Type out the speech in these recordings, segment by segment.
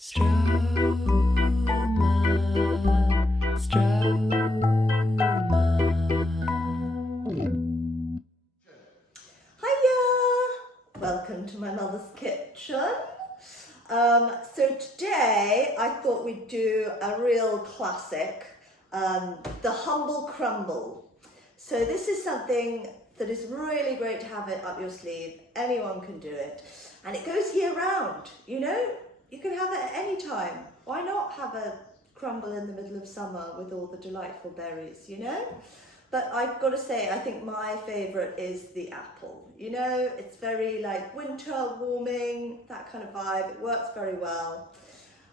Hiya! Welcome to my mother's kitchen. So today I thought we'd do a real classic, the humble crumble. So this is something that is really great to have it up your sleeve. Anyone can do it. And it goes year round, you know? You can have it at any time. Why not have a crumble in the middle of summer with all the delightful berries, you know? But I've got to say, I think my favourite is the apple. You know, it's very like winter, warming, that kind of vibe. It works very well.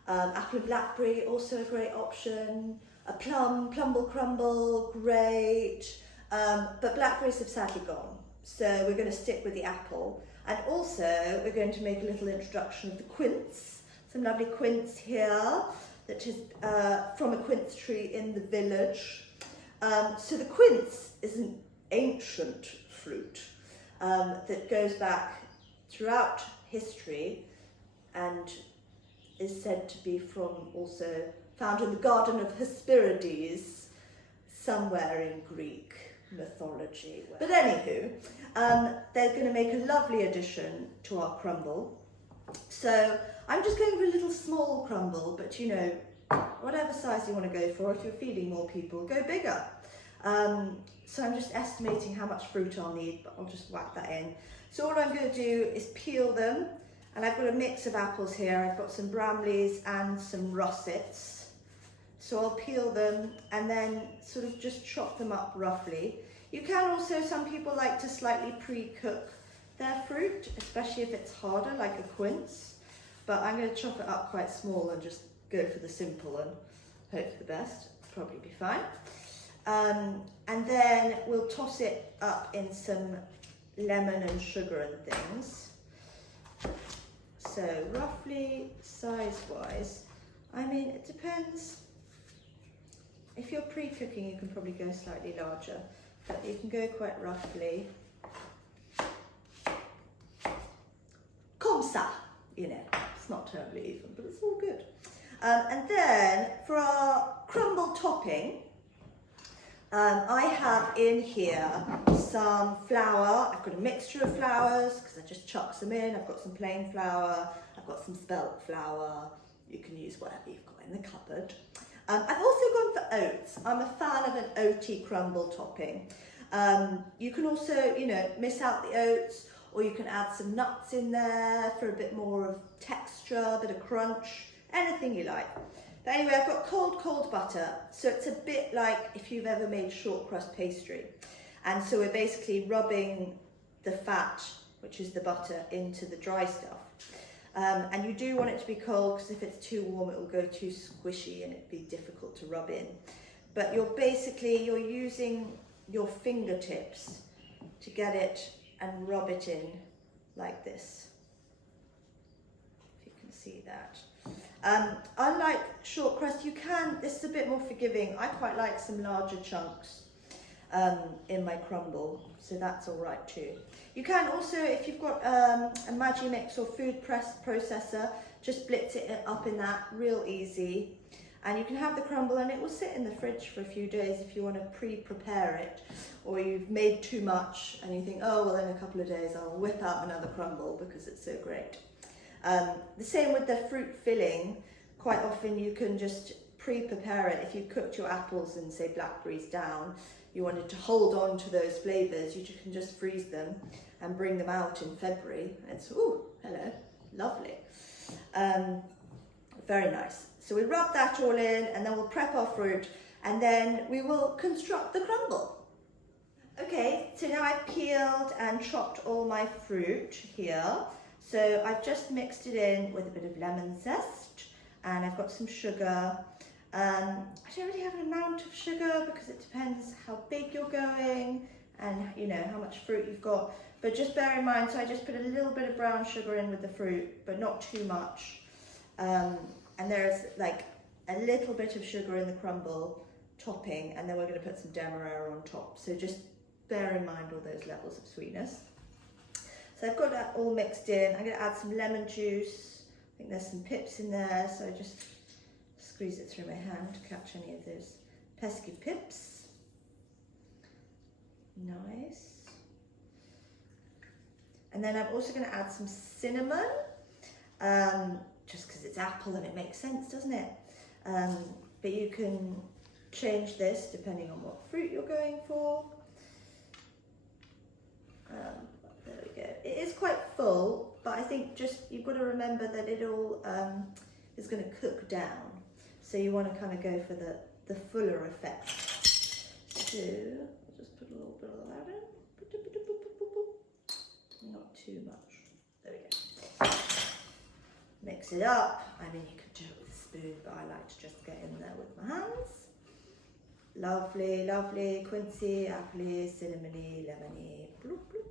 Apple and blackberry, also a great option. A plumble crumble, great. But blackberries have sadly gone. So we're going to stick with the apple. And also, we're going to make a little introduction of the quince. Some lovely quince here that is from a quince tree in the village. So the quince is an ancient fruit that goes back throughout history and is said to be from also found in the garden of Hesperides, somewhere in Greek mythology. But anywho, they're going to make a lovely addition to our crumble. So I'm just going for a little small crumble, but you know, whatever size you want to go for. If you're feeding more people, go bigger. So I'm just estimating how much fruit I'll need, but I'll just whack that in. So all I'm going to do is peel them, and I've got a mix of apples here. I've got some Bramleys and some Russets. So I'll peel them and then sort of just chop them up roughly. You can also, some people like to slightly pre-cook their fruit, especially if it's harder, like a quince. But I'm going to chop it up quite small and just go for the simple and hope for the best. Probably be fine. And then we'll toss it up in some lemon and sugar and things. So roughly size-wise, I mean, it depends. If you're pre-cooking, you can probably go slightly larger, but you can go quite roughly. Comme ça, you know, it's not terribly even, but it's all good. And then for our crumble topping, I have in here some flour. I've got a mixture of flours because I just chuck them in. I've got some plain flour, I've got some spelt flour. You can use whatever you've got in the cupboard. I've also gone for oats. I'm a fan of an oaty crumble topping. You can also, you know, miss out the oats, or you can add some nuts in there for a bit more of texture, a bit of crunch, anything you like. But anyway, I've got cold butter, so it's a bit like if you've ever made short crust pastry. And so we're basically rubbing the fat, which is the butter, into the dry stuff. And you do want it to be cold, because if it's too warm, it will go too squishy and it'd be difficult to rub in. But you're using your fingertips to get it and rub it in like this. If you can see that. Unlike short crust, this is a bit more forgiving. I quite like some larger chunks in my crumble, so that's all right too. You can also, if you've got a Magimix or food processor, just blitz it up in that, real easy. And you can have the crumble and it will sit in the fridge for a few days if you want to pre-prepare it, or you've made too much and you think, oh, well, in a couple of days I'll whip out another crumble because it's so great. The same with the fruit filling. Quite often you can just pre-prepare it. If you cooked your apples and say blackberries down, you wanted to hold on to those flavours, you can just freeze them and bring them out in February. It's, ooh, hello, lovely. Very nice. So we rub that all in and then we'll prep our fruit and then we will construct the crumble. Okay, so now I've peeled and chopped all my fruit here. So I've just mixed it in with a bit of lemon zest and I've got some sugar. I don't really have an amount of sugar because it depends how big you're going and you know how much fruit you've got. But just bear in mind, so I just put a little bit of brown sugar in with the fruit, but not too much. And there's like a little bit of sugar in the crumble topping, and then we're going to put some Demerara on top. So just bear in mind all those levels of sweetness. So I've got that all mixed in. I'm going to add some lemon juice, think there's some pips in there, so I just squeeze it through my hand to catch any of those pesky pips. Nice. And then I'm also going to add some cinnamon, just because it's apple and it makes sense, doesn't it? But you can change this depending on what fruit you're going for. There we go. It is quite full, but I think just you've got to remember that it all is going to cook down. So you want to kind of go for the fuller effect. So I'll just put a little bit of that in. Not too much. There we go. Mix it up. I mean, you could do it with a spoon, but I like to just get in there with my hands. Lovely, lovely, quincy, appley, cinnamony, lemony. Bloop, bloop.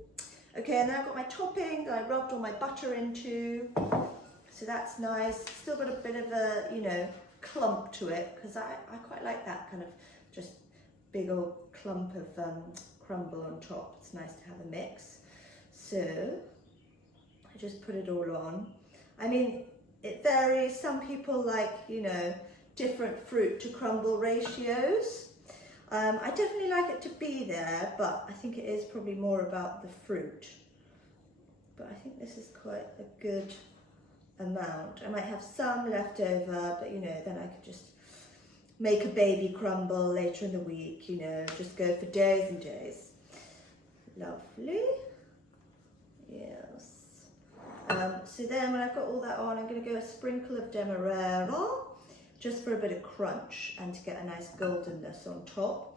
Okay, and then I've got my topping that I rubbed all my butter into. So that's nice. Still got a bit of a, you know, clump to it, because I quite like that kind of just big old clump of crumble on top. It's nice to have a mix. So I just put it all on. I mean, it varies. Some people like, you know, different fruit to crumble ratios. I definitely like it to be there, but I think it is probably more about the fruit. But I think this is quite a good amount. I might have some left over, but you know, then I could just make a baby crumble later in the week, you know, just go for days and days. Lovely. Yes. So then when I've got all that on, I'm going to go a sprinkle of Demerara, just for a bit of crunch and to get a nice goldenness on top.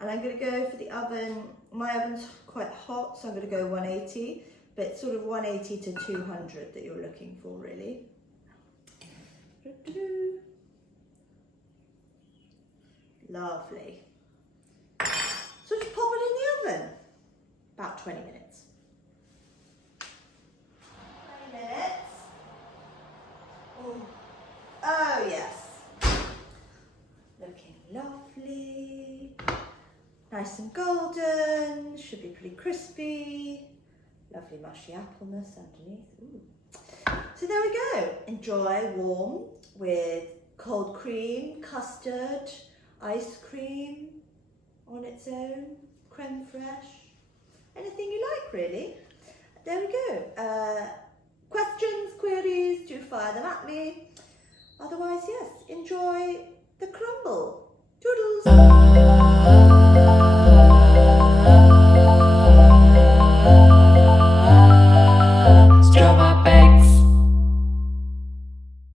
And I'm going to go for the oven. My oven's quite hot, so I'm going to go 180, but it's sort of 180 to 200 that you're looking for, really. Lovely. So just pop it in the oven, about 20 minutes. 20 minutes. Ooh. Oh yes. Looking lovely. Nice and golden. Should be pretty crispy. Lovely mushy appleness underneath. Ooh. So there we go. Enjoy warm with cold cream, custard, ice cream on its own, creme fraiche, anything you like really. There we go. Questions, queries, do fire them at me. Otherwise, yes, enjoy the crumble. Toodles!